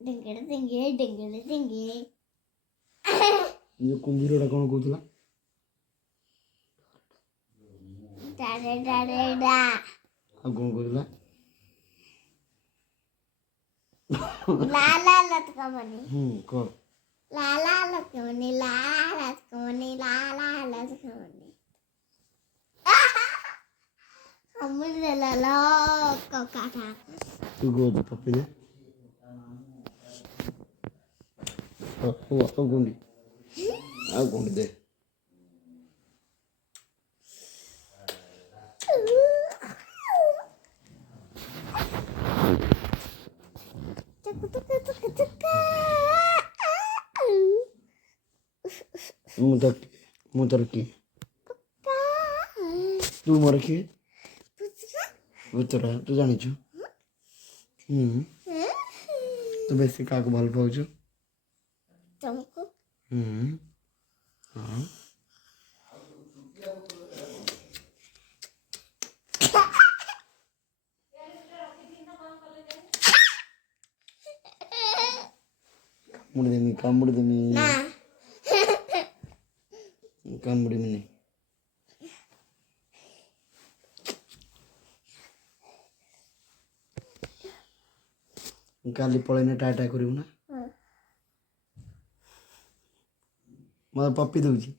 डिंगड़ डिंगे डिंगड़ डिंगे ये कुंभीरटा कौन कहूला Dadae Dadae डा आ कौन कहूला लाला लटकमनी कह लाला लटकमनी लाला लटकमनी लाला लटकमनी हमने लाला को काटा तू गो तो पप्पी दे ओ गुंडी आ गुंडी दे मुतर की तू मर की उतरा तू जानिଛୁ तू बेसी काको भल पाउछु तुमको हाँ कामुड़ देमी ना कामुड़ी मिनी काली पळैने टाटा करिउ ना म पप्पी दउची